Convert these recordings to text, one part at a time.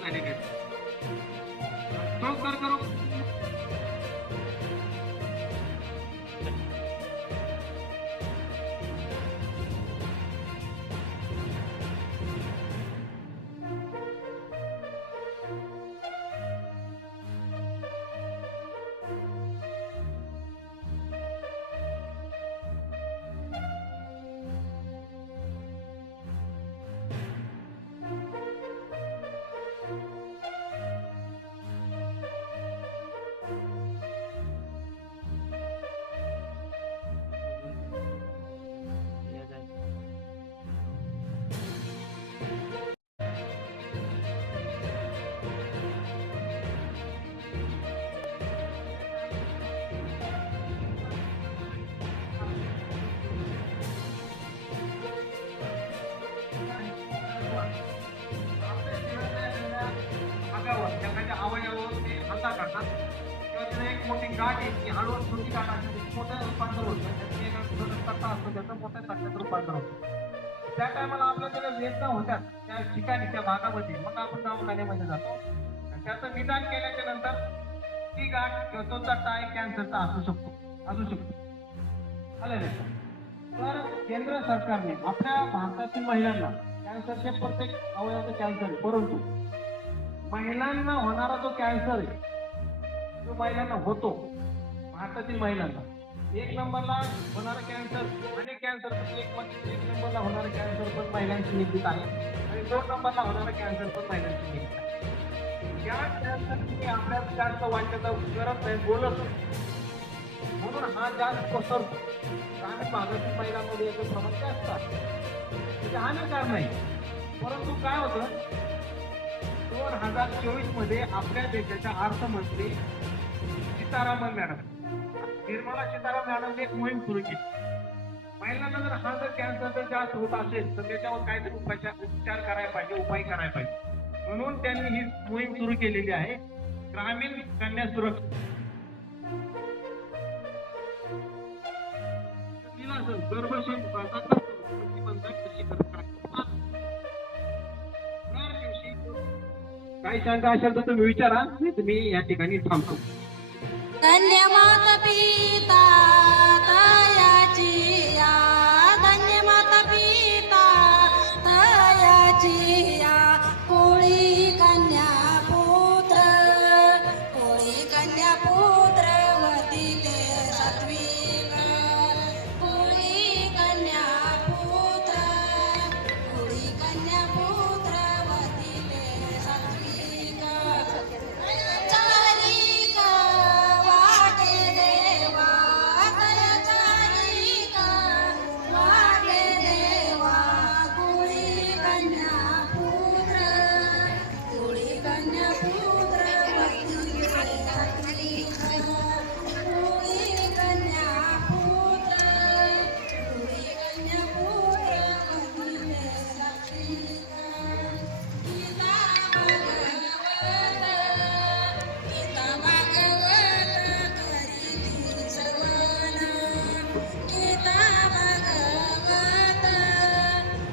झाले काय तो कर्करोग अवयवावर ते हल्ला करतात किंवा त्याला एक मोठी गाठ येते हळूहळू छोटी गाठ असते मोठं रूपांतर होतं तट्टा असतो त्याचं मोठ्या तट्ट्यात रूपांतर होतं त्या टायमाला आपल्याला वेदना होत्यात त्या ठिकाणी त्या भागामध्ये मग आपण दवाखान्यामध्ये जातो त्याचं निदान केल्याच्या नंतर ती गाठ किंवा तो तट्टा आहे कॅन्सरचा असू शकतो आलं नाही तर केंद्र सरकारने आपल्या भारतातील महिलांना कॅन्सरचे प्रत्येक अवयवाचं कॅन्सर आहे परंतु महिलांना होणारा जो कॅन्सर आहे जो महिलांना होतो भारतातील महिलांना एक नंबरला होणारा कॅन्सर अनेक कॅन्सर एक नंबरला होणारा कॅन्सर पण महिलांशी निगडीत आहे आणि 2 नंबरला होणारा कॅन्सर पण महिलांशी निगडीत आहे या कॅन्सरची आपल्याला जास्त वाचण्याचा गरज नाही बोलत म्हणून हा जास्त पसरतो ग्रामीण भागातील महिलांमध्ये याचं प्रमाण जास्त असतं हानिकार नाही परंतु काय होतं 2024 मध्ये आपल्या देशाच्या अर्थमंत्री सीतारामन मॅडम निर्मला सीतारामन मॅडमने एक मोहीम सुरू केली महिलांना जर हा जर कॅन्सर जर जास्त होत असेल तर त्याच्यावर काहीतरी उपचार करायला पाहिजे उपाय करायला पाहिजे म्हणून त्यांनी ही मोहीम सुरू केलेली आहे ग्रामीण कन्या सुरक्षा काही शंका असेल तर तुम्ही विचारा मी तुम्ही या ठिकाणी थांबतो धन्य माता पिता तयाची या धन्य माता पिता तयाची या कोळी कन्या पुत्र वती ते सात्विक कोळी कन्या पुत्र वती ते सात्विक चारिक वाटे देवा चारिक वाटे देवा कोळी कन्या पुत्र वती ते सात्विक कोळी कन्या पुत्र वती ते सात्विक गीता भागवत करीती श्रवण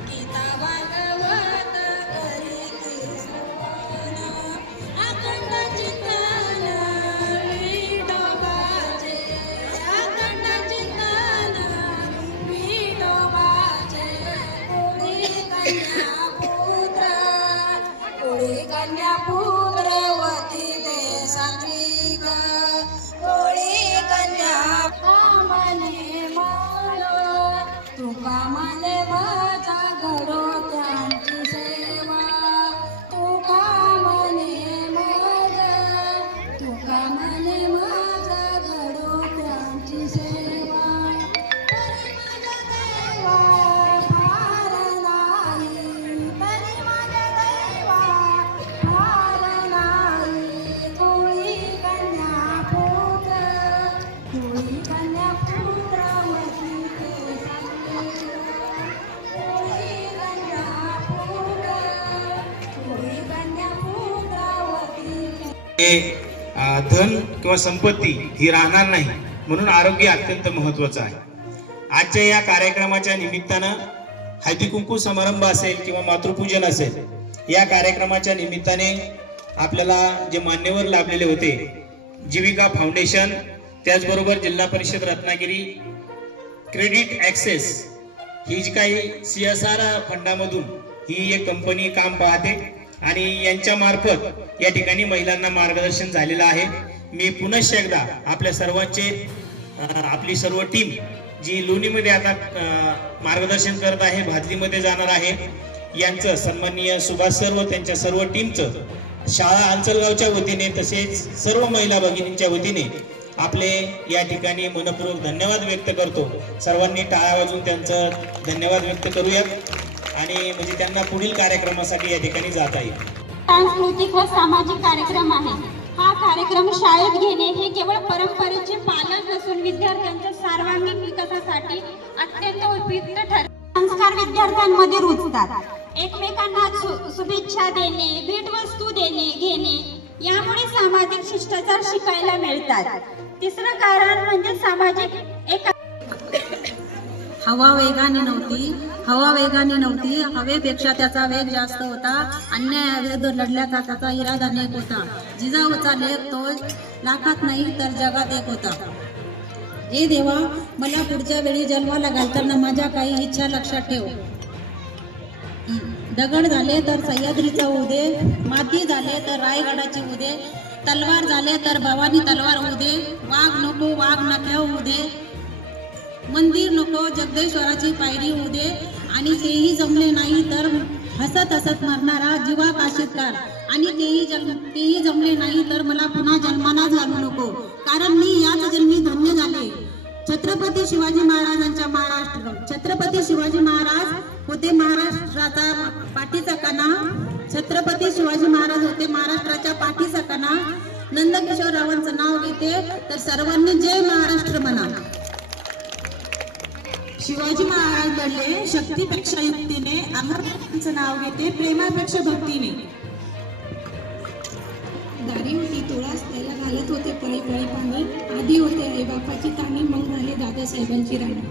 गीता भागवत करीती श्रवण अखंड चिंतन विठोबाचे अखंड चिंतन विठोबाचे कोळी कन्या पुत्र वती ते सात्विक कोळी कन्या कामने मन तुका मने माझा घडो त्यांची सेवा तुका मने माझा घडो त्यांची सेवा तरी माझा देवा फार नाही तरी माझा देवा फार नाही कोळी कन्या पुत्र वती ते सात्विक कोळी कन्या वती ते धन किंवा संपत्ती ही राहणार नाही म्हणून आरोग्य अत्यंत महत्वाचं आहे आजच्या या कार्यक्रमाच्या निमित्तानं हळदी कुंकू समारंभ असेल किंवा मातृपूजन असेल या कार्यक्रमाच्या निमित्ताने आपल्याला जे मान्यवर लाभलेले होते, जीविका फाउंडेशन, त्याचबरोबर जिल्हा परिषद रत्नागिरी, क्रेडिट ॲक्सेस, ही जी काही CSR फंडामधून ही एक कंपनी काम पाहते आणि यांच्या मार्फत या ठिकाणी महिलांना मार्गदर्शन झालेलं आहे. मी पुनश्च एकदा आपल्या सर्वांचे आपली सर्व टीम जी लोणीमध्ये आता मार्गदर्शन करत आहे, भादलीमध्ये जाणार आहे, यांचं सन्माननीय सुभाष सर व त्यांच्या सर्व टीमचं शाळा अंचलगावच्या वतीने तसेच सर्व महिला भगिनींच्या वतीने आपले या ठिकाणी मनपूर्वक धन्यवाद व्यक्त करतो. सर्वांनी टाळ्या वाजवून त्यांचं धन्यवाद व्यक्त करूयात आणि म्हणजे त्यांना पुढील कार्यक्रमासाठी या ठिकाणी जाता येईल. सांस्कृतिक व सामाजिक कार्यक्रम आहे. हा कार्यक्रम शाळेत घेणे हे केवळ परंपरेचे पालन नसून विद्यार्थ्यांच्या सर्वांगीण विकासासाठी अत्यंत उपयुक्त ठरते. संस्कार विद्यार्थ्यांमध्ये रुजतात. एकमेकांना शुभेच्छा देणे, भेटवस्तू देणे घेणे यामुळे सामाजिक शिष्टाचार शिकायला मिळतात. तिसरं कारण म्हणजे सामाजिक एक हवा वेगाने नव्हती, हवेपेक्षा त्याचा वेग जास्त होता. अन्यायाविरुद्ध लढल्याचा त्याचा इरादा नेक होता. जिजाऊचा लेख तो लाखात नाही तर जगात एक होता. हे देवा, मला पुढच्या वेळी जन्माला घालताना माझ्या काही इच्छा लक्षात ठेव. दगड झाले तर सह्याद्रीचा होऊ दे, माती झाले तर रायगडाची होऊ दे, तलवार झाले तर भवानी तलवार होऊ दे, वाघ नको वाघ नख्या होऊ दे, मंदिर नको जगदेश्वराची पायरी होऊ दे, आणि तेही जमले नाही तर हसत हसत मरणारा जीवा काशीतकार, आणि तेही जमले नाही तर मला पुन्हा जन्माला घालू नको, कारण मी याच जन्मी धन्य झाले. छत्रपती शिवाजी महाराजांच्या महाराष्ट्र. छत्रपती शिवाजी महाराज होते महाराष्ट्राचा पाठीचा कणा. छत्रपती शिवाजी महाराज होते महाराष्ट्राच्या पाठीचा कणा. नंदकिशोररावांचं नाव घेते तर सर्वांनी जय महाराष्ट्र म्हणा. शिवाजी महाराज लढले शक्तीपेक्षा युक्तीने, अमरनाथांचं नाव घेते प्रेमापेक्षा भक्तीने. दारी होती तुळस, त्याला घालत होते पळी पळी पाणी, आधी होते आई बापाची ताणी, मग झाली दादासाहेबांची राणी.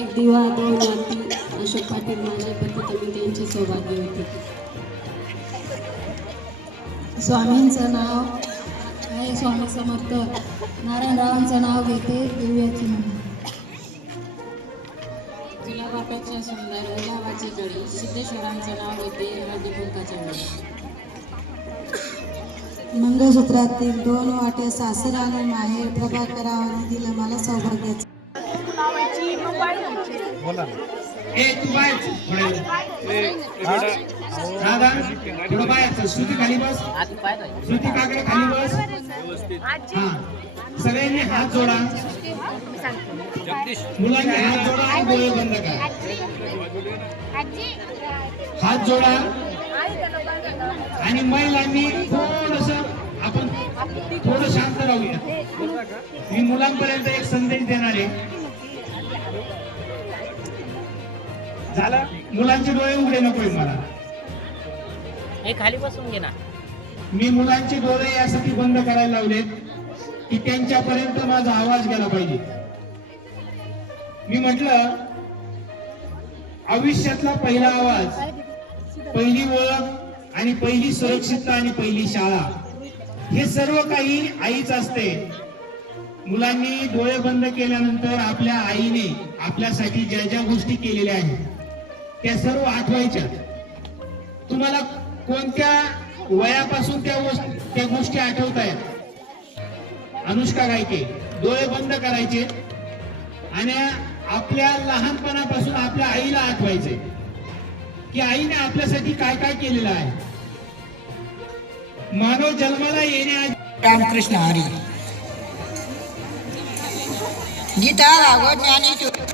एक दिवा दोन रात्री, अशोक पाटील माझे पती मी त्यांची सौभाग्य होती. स्वामींचं नाव आहे स्वामी समर्थ, नारायणरावांचं नाव घेते दिव्याची म्हणून. तुला बापाच्या सुंदर गुलाबाची कळी, सिद्धेश्वरांचं नाव घेते हळदी कुंकाच्या वेळी. मंगळसूत्रातील दोन वाटे सासर आणि माहेर, प्रभाकरावाने दिलं मला सौभाग्याचं. थोडं बाहेरचं श्रुती खाली बस, श्रुती काकडे खाली बस. हा, सगळ्यांनी हात जोडा, मुलांनी हात जोडा आणि डोळे बंद करा. हात जोडा आणि महिलांनी आपण थोडं शांत राहूया. मी मुलांपर्यंत एक संदेश देणार आहे. झालं, मुलांचे डोळे उघडे नकोय मला. हे खाली बसून घे ना. मी मुलांचे डोळे यासाठी बंद करायला लावलेत की त्यांच्यापर्यंत माझा आवाज गेला पाहिजे. मी म्हटलं आयुष्यातला पहिला आवाज, पहिली ओळख आणि पहिली सुरक्षितता आणि पहिली शाळा हे सर्व काही आईच असते. मुलांनी डोळे बंद केल्यानंतर आपल्या आईने आपल्यासाठी ज्या ज्या गोष्टी केलेल्या आहेत त्या सर्व आठवायच्या. तुम्हाला कोणत्या वयापासून त्या गोष्टी आठवत आहेत? अनुष्का गायके, डोळे बंद करायचे आणि आपल्या लहानपणापासून आपल्या आईला आठवायचे की आईने आपल्यासाठी काय काय केलेलं आहे. मानव जन्माला येण्याआधी रामकृष्ण हरी. गीता भागवत ज्ञानेश्वर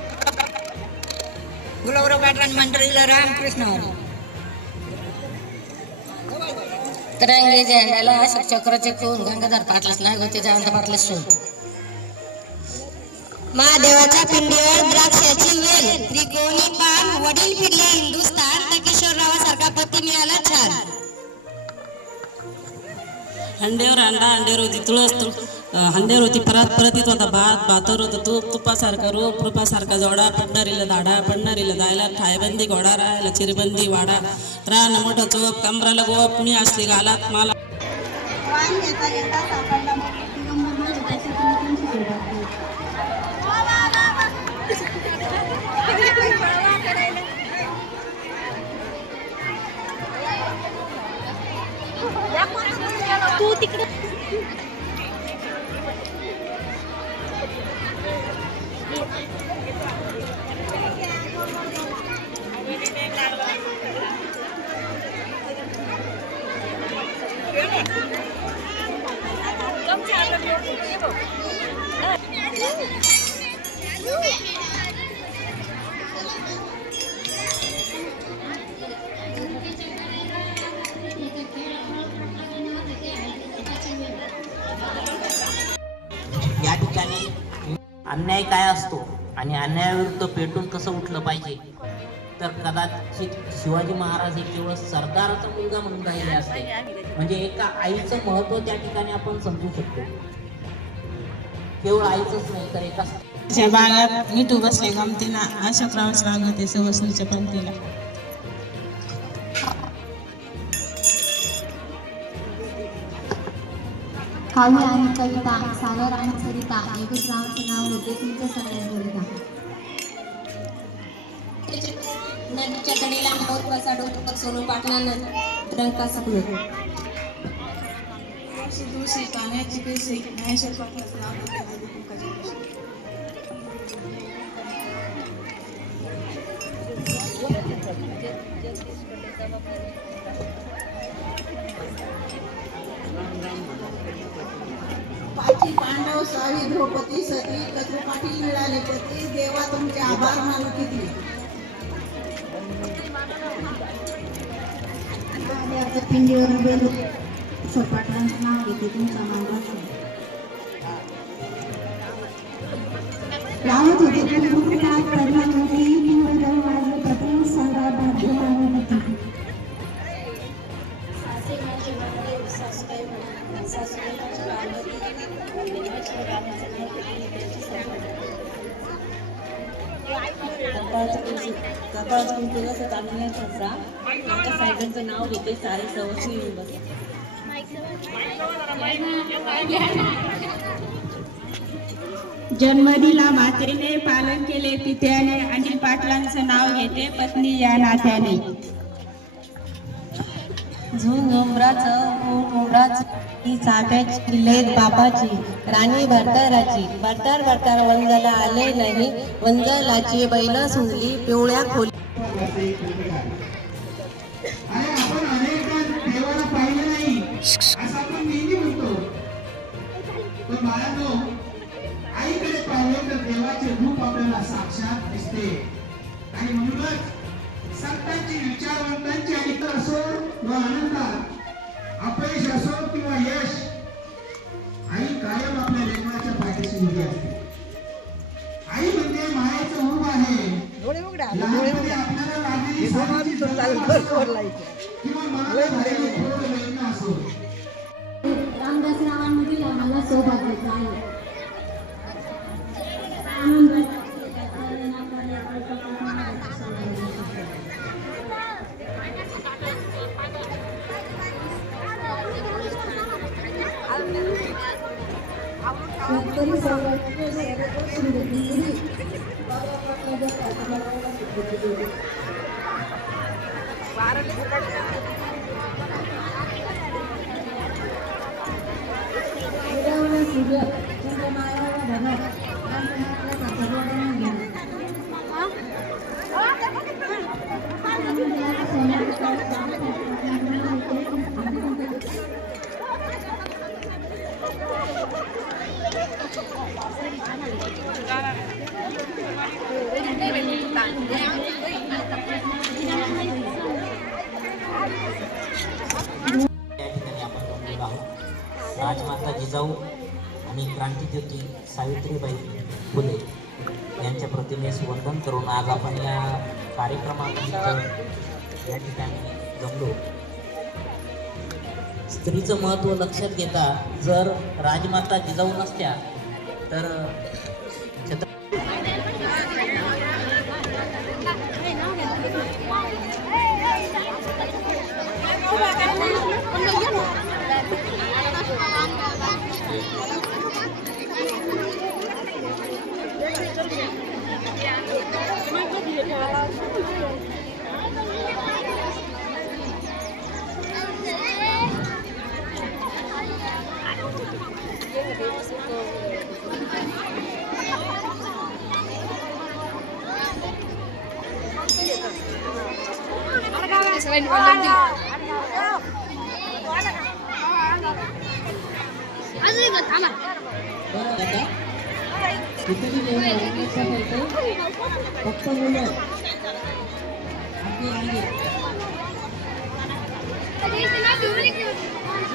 गुलाबराव पाटलांनी मंडळीला रामकृष्ण हरी. तिरंगे झेंड्याला अशोक चक्राचे कोण, गंगाधर पाटलाच नाही होते, जयंत पाटलाच सोन. महादेवाच्या पिंडीवर द्राक्षाची वेल, त्रिकोणी पान, वडील फिरले हिंदुस्थान, तर किशोररावासारखा पती मिळाला छान. अंड्यावर अंडा, अंड्यावर होती तुळस, हंडेर होती परत येत होता भातर होतं तूप तुपासारखा रूप रूपासारखा जोडा पंढरीला धाडा पंढरीला जायला ठायबंदी घोडा राहायला चिरबंदी वाडा रान मोठं चोप कमराला गोप मी असली घालात मला वाण घेता घेता सापडला दिगंबर होत्याची तुमची सुरुवात केली. तू तिकडे या ठिकाणी अन्याय काय असतो आणि अन्यायाविरुद्ध पेटून कसं उठलं पाहिजे तर कदाचित शिवाजी महाराज हे केवळ सरदाराचा मुलगा म्हणून राहिले असते. म्हणजे एका आईचं महत्व त्या ठिकाणी आपण समजू शकतो. केवळ आईचंच नाही तर एका बागात मिठू बसले गमतीला अशोकराव स्वागत सवसनीच्या पंक्तीला. काव्य आणि कविता सागर आणि सरिता एकच नावाचे नाव होते तुमच्या सगळ्या बोलिता. नदीच्या कडेला मोर कसा डोकर सोनू पाटलानं रंग कसा फुलत. दुसरी पाण्याची पैसे ज्ञानेश्वर पाटलाचं नाव होते. पाठी पांडव सावी द्रौपदी सती कत्र पाटील मिळाले पती देवा तुमचे आभार मानू किती. पिंडीवर बेल पाटलांचं नाव घेते तुमचा मान राखून. लावत होते कुंकुटात प्रधानमंत्री पिंपळ माझे पती संग्राम भाग्य मानवती. सासे माझे महादेव सासूबाई म्हणा सासूबाई माझी पार्वती देवाच्या रामाचं नाव घेतली त्याची संपत्ती. कपाळाचं कुंकू कसं चालून ठसा आमच्या साहेबांचं नाव घेते सारे सवशी येऊन बस. जन्म दिला मातेने पालन केले पित्याने आणि पाटलांचं नाव घेते पत्नी या नात्याने. झुंबराचं ही चाफ्याची लेत बापाची राणी भरताराची भरतार वंजाला आले नाही वंजालाची बैल सुंदली पिवळ्या खोली. आणि आपण अनेकदा देवाला पाहिलं नाही असं आपण नेहमी म्हणतो. पण बाळांनो आईकडे पाहिले तर देवाचे रूप आपल्याला साक्षात दिसते. आणि म्हणूनच संतांची विचारवंतांची आणि असो व आनंदात अपयश असो किंवा यश आई कायम आपल्या लेकराच्या पाठीशी उभी असते. आई म्हणजे मायेचं रूप आहे. लहानपणी आपल्याला लागलेली सारीची जखम असो किंवा मनाला झालेली थोर वेदना असो. रामदासरावांमधील आम्हाला सौभाग्याचा आहे. शेतकरी राजमाता जिजाऊ आणि क्रांतिज्योती सावित्रीबाई फुले यांच्या प्रतिमेस वंदन करून आज आपण या कार्यक्रमात या ठिकाणी जमलो. स्त्रीचं महत्त्व लक्षात घेता जर राजमाता जिजाऊ नसत्या तर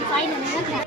फायनल